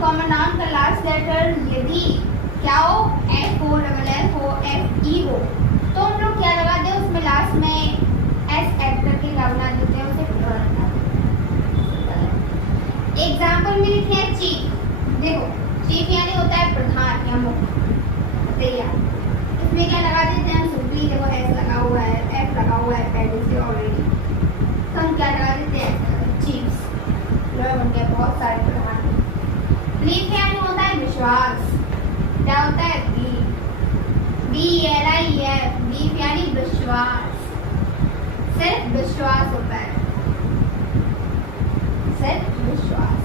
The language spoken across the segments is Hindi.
कॉमन नाउन का लास्ट लेटर यदि क्या हो, एफ हो, डबल एफ हो, एफ ई हो, तो हम लोग क्या लगा दें उसमें लास्ट में एस ऐड करके क्या बना देते हैं, उसे प्लूरल बना देते हैं। एग्जाम्पल में लिखे हैं चीफ। देखो चीफ यानी होता है प्रधान या मुख्य, इसमें क्या लगा देते हैं हम सिंपली, देखो एस लगा हुआ है, एफ लगा हुआ है पहले से ऑलरेडी, तो हम क्या लगा देते हैं चीफ्स, बन गया बहुत सारे प्रधान। लीफ यानी होता है विश्वास, क्या होता है BLIF, लीफ यानी विश्वास, सिर्फ विश्वास होता है, सिर्फ विश्वास।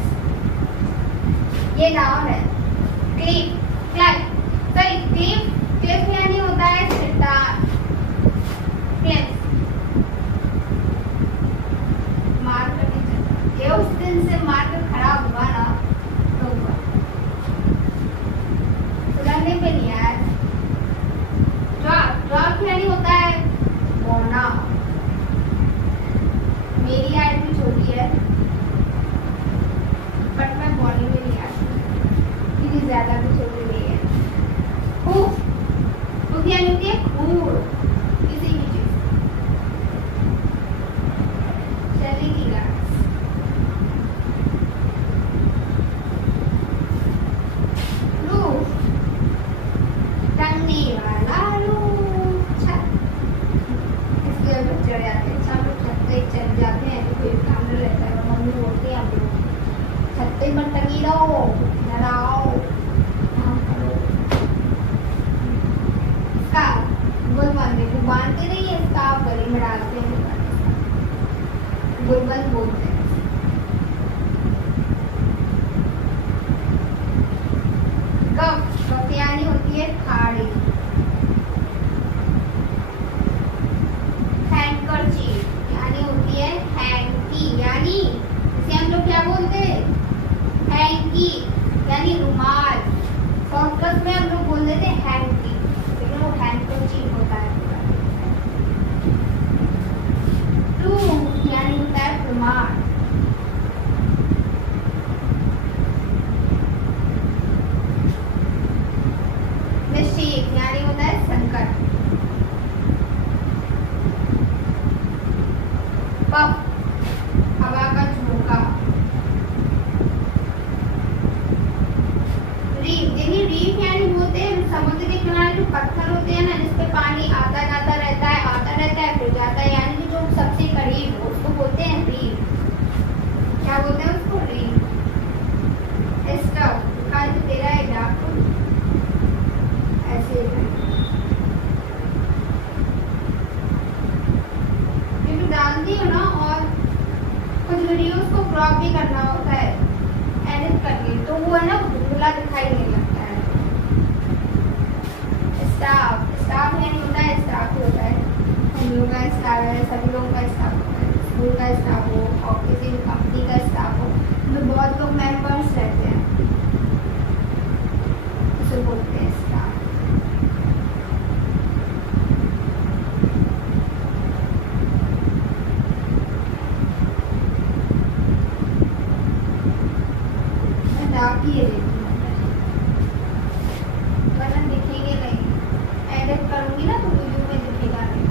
ये नाउन है। क्लिफ, क्लिफ, क्लिफ यानी होता है चट्टान, क्लिफ मार्कर की चट्टान, ये उस दिन से मार्कर खराब हुआ ना तो हुआ, सुधारने पे नहीं आया। ड्रॉप यानी होता है बोना, मेरी हाइट भी छोटी है बट मैं बॉडी में नहीं आती, क्योंकि ज्यादा भी छोटी नहीं है। खूब यानी होती है खूर, किसी भी चीज शरीर की गांठ। रूफ, टंगने वाला रूफ, छत, इसलिए हम लोग चढ़ जाते हैं, हम लोग छत पे चढ़ जाते हैं तो कोई काम नहीं रहता है, मम्मी बोलती है हम लोग छत पे मत टंगी रहो, डराओ, बांधते नहीं है इसका, आप गले में डालते हैं, गुलबन बोलते हैं। गफ यानी होती है थाड़ी। हैंडकरचीफ यानी होती है हैंकी, यानी इसे हम लोग क्या बोलते हैं हैंकी, यानी रुमाल। संस्कृत में हम लोग बोल देते हैं हैंकी, लेकिन वो हैंडकरचीफ होता है। यानी होता है प्रमाण। मिस्टेक यानी होता है संकट। पफ, हवा का झोंका। रीफ यानी होते हैं समुद्र के किनारे जो पत्थर होते हैं ना, जिसपे पानी आता जाता रहता है फिर जाता है, यानी कि जो सबसे करीब हो उसको बोलते हैं रीफ। क्या बोलते हैं उसको? रीफ। स्टव, कल तेरा है डाकू, ऐसे क्योंकि डालती हो ना, और कुछ वीडियोस को क्रॉप भी करना होता है एडिट करके, तो वो है ना धुंधला दिखाई नहीं लगता है। स्टाफ यानी होता है स्टाफ होता है, हम लोग का स्टाफ है, सभी लोगों का स्टाफ होता है, स्कूल का स्टाफ हो और किसी भी कंपनी का स्टाफ हो, उसमें बहुत लोग मेंबर्स रहते हैं, उसे बोलते हैं स्टाफ। डाक ही है, वरना दिखेंगे नहीं, एडिट करूंगी ना तो वीडियो में दिखेगा नहीं।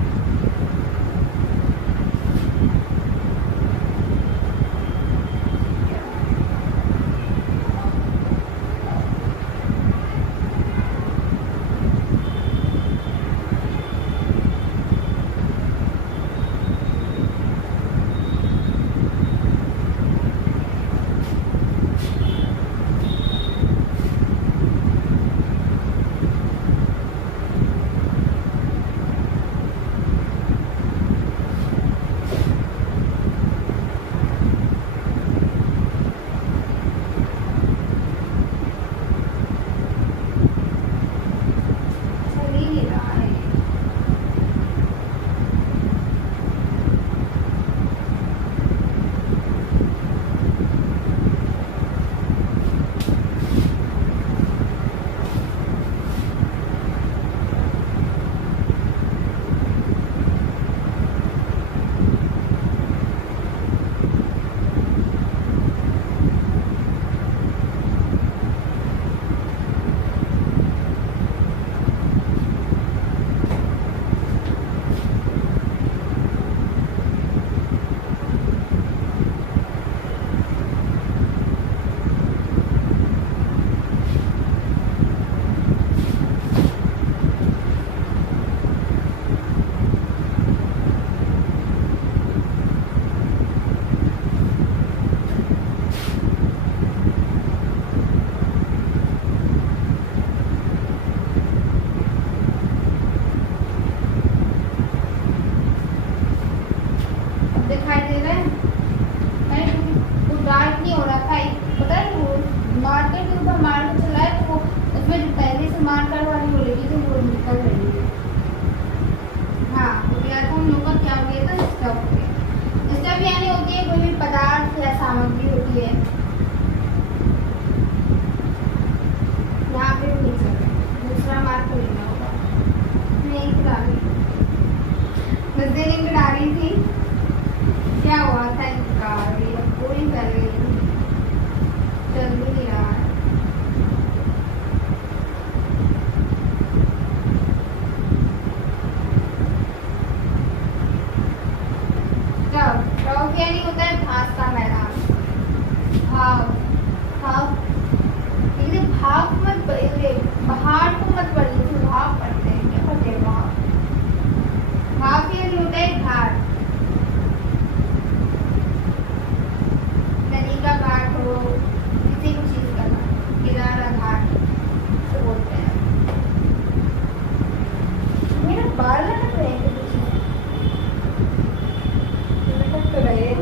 भाव, लेकिन भाव मत बाहर को मत पढ़िए, भाव पढ़ते हैं, क्या पढ़ते हैं भाव। भाव के लिए होता है घाट, नदी का घाट हो, किसी भी चीज का घाट, किनारा घाट से बोलते हैं। मेरा बाल लटक रहे हैं, लटक तो रहे हैं,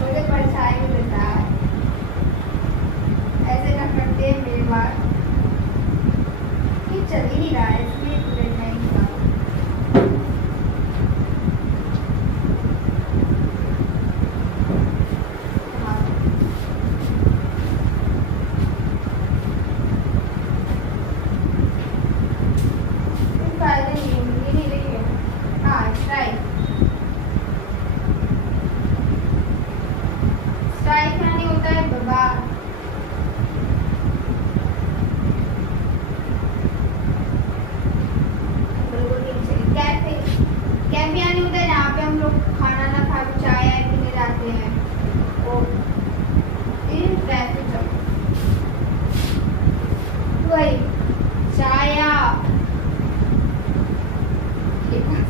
मुझे परेशानी देता है, ऐसे लटकते हैं मेरे बाल, ये चल ही नहीं रहा है, इसलिए तुरंत नहीं हुआ। स्ट्राइक यानी होता है बबाल, कैफे, कैफे यानी होता है जहाँ पे हम लोग खाना ना खा के चाय पीने जाते हैं, वो कैफे चल वही चाया,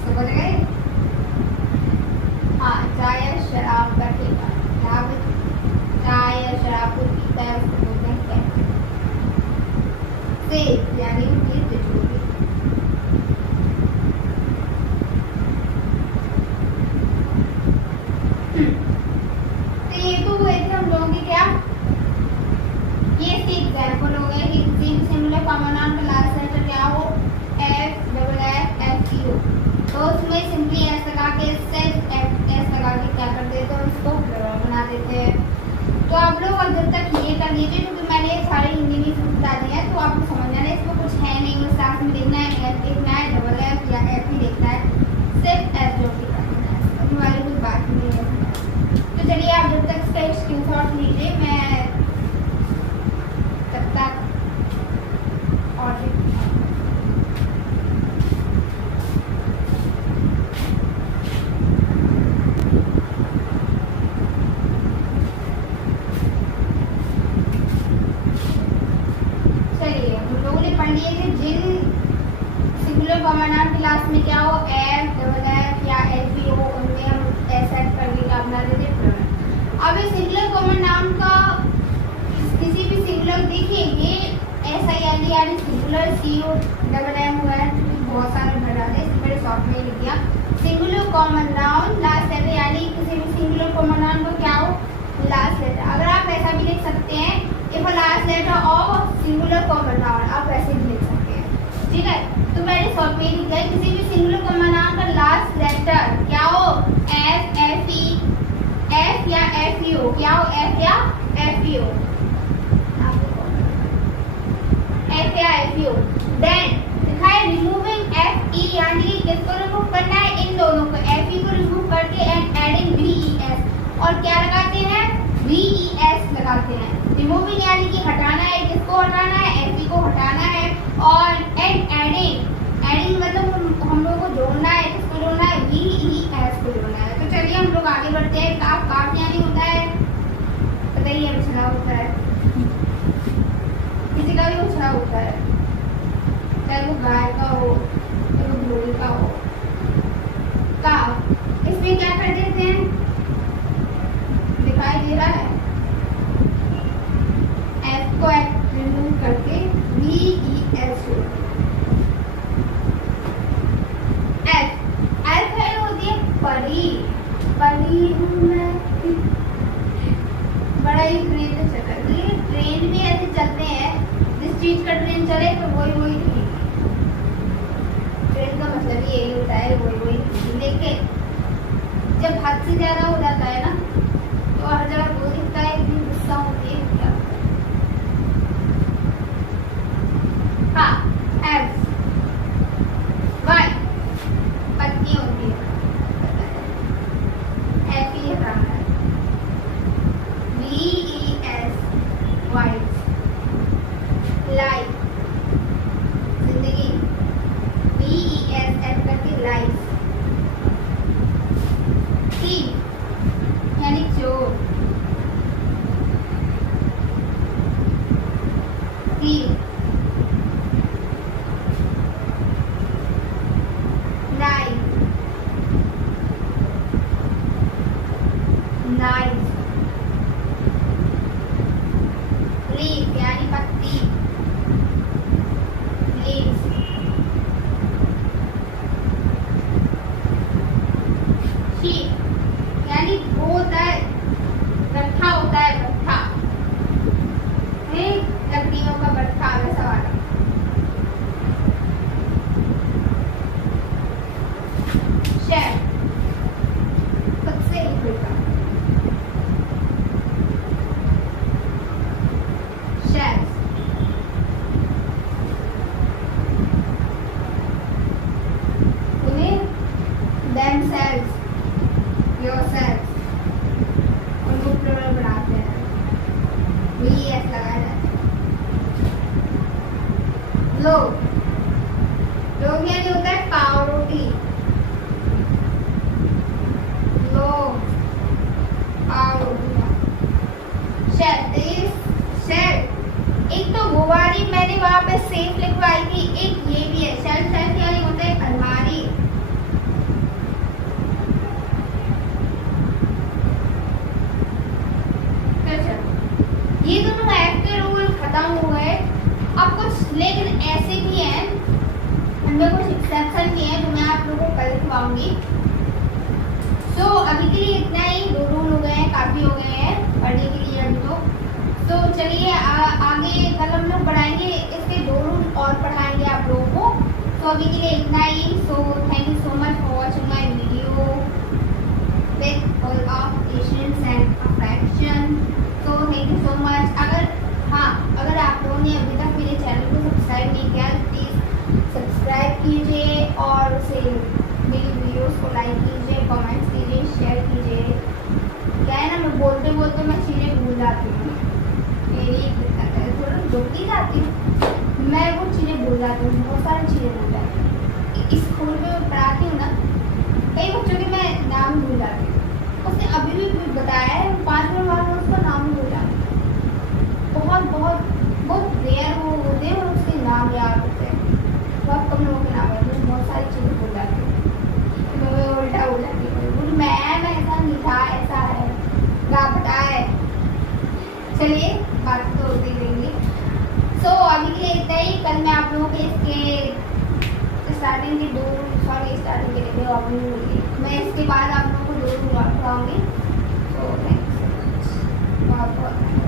समझ गए। हाँ, चाय या शराब का ठेका, यहाँ पे चाय या शराब को पीता है उसको बोलते हैं कैफे। सेफ यानी बिचौलिए, तो ये तो हुए थे हम लोगों के क्या, ये एग्जाम्पल हो गए कि सिमिलर कॉमन नाउन का लास्ट लेटर क्या हो, F double F F E O, तो उसमें सिंपली एस लगा के सिर्फ एस लगा के क्या कर देते हैं, उसको बना देते हैं। तो आप लोग और जब तक ये कर लीजिए, क्योंकि मैंने सारे हिंदी में बता दिया है, तो आपको समझना है, इसमें कुछ है नहीं, उस साथ में देखना है एफ देखना है, डबल एफ या एफ ही देखना है, सिर्फ एस जो भी करना है, इसमें वाली कोई बात नहीं है। तो चलिए आप जब तक इसका एक स्क्रीनशॉट लीजिए, मैं तब तक और कॉमन नाउन क्लास में क्या हो, एफ डबल एफ या एफ ई हो, उनमें हम एस ऐड करके का बना देते हैं। अब ये सिंगुलर कॉमन नाउन का किसी भी सिंगुलर देखिए, ये एस आई एल यानी सिंगुलर, सी ओ डबल एम हुआ है, बहुत सारे भर डाले, मेरे शॉर्ट में लिख दिया। Singular common noun last letter यानी किसी भी सिंगुलर कॉमन नाउन को क्या हो, लास्ट लेटर। अगर आप ऐसा भी लिख सकते हैं, if last letter of singular common noun, आप ऐसे भी लिख सकते हैं, ठीक है। तो मैंने शॉर्ट में लिखा है, किसी भी सिंगुलर कॉमन नाउन का लास्ट लेटर क्या हो, एफ एफ ई, एफ या एफ ई ओ, क्या हो, एफ या एफ ई ओ, एफ या एफ ई ओ। देन लिखा है रिमूविंग एफ ई, यानी किसको रिमूव करना है, इन दोनों को, एफ ई को रिमूव करके and adding V E S, और क्या लगाते हैं, वी ई एस लगाते हैं। रिमूविंग यानी कि हटाना है, किसको हटाना है, एफ ई को हटाना है, और एंड एडिंग, एडिंग मतलब हम लोग को जोड़ना है, किसको जोड़ना है, वी ई एस को जोड़ना है। तो चलिए हम लोग आगे बढ़ते हैं। काफ, काफ यानी होता है, बताइए, उछला होता है, किसी का भी उछला होता है, चाहे वो गाय का हो, चाहे वो घोड़े का हो। काफ, इसमें क्या कर देते हैं, दिखाई दे रहा है, एफ को रिमूव करके वी ई एस हो, एफ है होती है परी, परी हूँ मैं, बड़ा ही ट्रेन में चलता है, ये ट्रेन भी ऐसे चलते हैं, जिस चीज का ट्रेन चले तो वही वही ट्रेन का मतलब यही होता है, वही वही। लेकिन जब हद से ज्यादा हो जाता है ना, तो हर जगह वो दिखता है, इतनी गुस्सा होती है क्या। हाँ, एफ वाई पत्नी होती है, एफ ई हटाना है, V E S wife, life जिंदगी, वी ई एस एफ करके लाइफ, लोग लोग यानी होता है पावरोटी, लोग पावरोटी। शेल शेल एक तो वो वाली मैंने वहां पे सेफ लिखवाई थी, एक ये भी है। शेल शेल क्या होता है? अलमारी। ये दोनों एक्टर रूल खत्म हुए। अब कुछ लेकिन ऐसे भी हैं, उनमें कुछ एक्सेप्शन भी है जो मैं आप लोगों को कल दिखाऊंगी। सो अभी के लिए इतना ही, 2 रूल हो गए हैं, काफी हो गए हैं पढ़ने के लिए अभी तो चलिए आगे कल हम लोग पढ़ाएंगे, इसके 2 रूल और पढ़ाएंगे आप लोगों को। तो अभी के लिए इतना ही। So thank you so much for watching my video with all of patience and affection. तो थैंक यू सो मच। अगर आप लोगों ने अभी तक मेरे चैनल को सब्सक्राइब नहीं किया प्लीज़ सब्सक्राइब कीजिए और उसे मेरी वीडियोस को लाइक कीजिए, कमेंट्स कीजिए, शेयर कीजिए। क्या है ना, मैं बोलते बोलते मैं चीज़ें भूल जाती हूँ, मेरी दिक्कत है, थोड़ा रुकी जाती हूँ, मैं वो चीज़ें भूल जाती हूँ, बहुत सारी चीज़ें भूल जाती हूँ। स्कूल में पढ़ाती हूँ ना, कई बच्चों के मैं नाम भूल जाती हूँ। उसने अभी भी कुछ बताया है, 5 मिनट बाद में उसका नाम भूल जाती हूँ। बहुत रेयर वो होते हैं और उसके नाम याद होते हैं। बहुत कम लोगों के नाम होते हैं, बहुत सारी चीज़ें भूल जाती हूँ। मैं उल्टा हो जाती हूँ, मैम ऐसा नहीं था, ऐसा है, क्या पता है। चलिए बात तो होती रहेंगी। सो अभी के लिए इतना ही। कल मैं आप लोगों के इसके स्टार्टिंग के 2 स्टार्टिंग के लिए और मैं इसके बाद आप लोगों को 2 पढ़ाऊँगी। तो थैंक यू सो मच, बहुत बहुत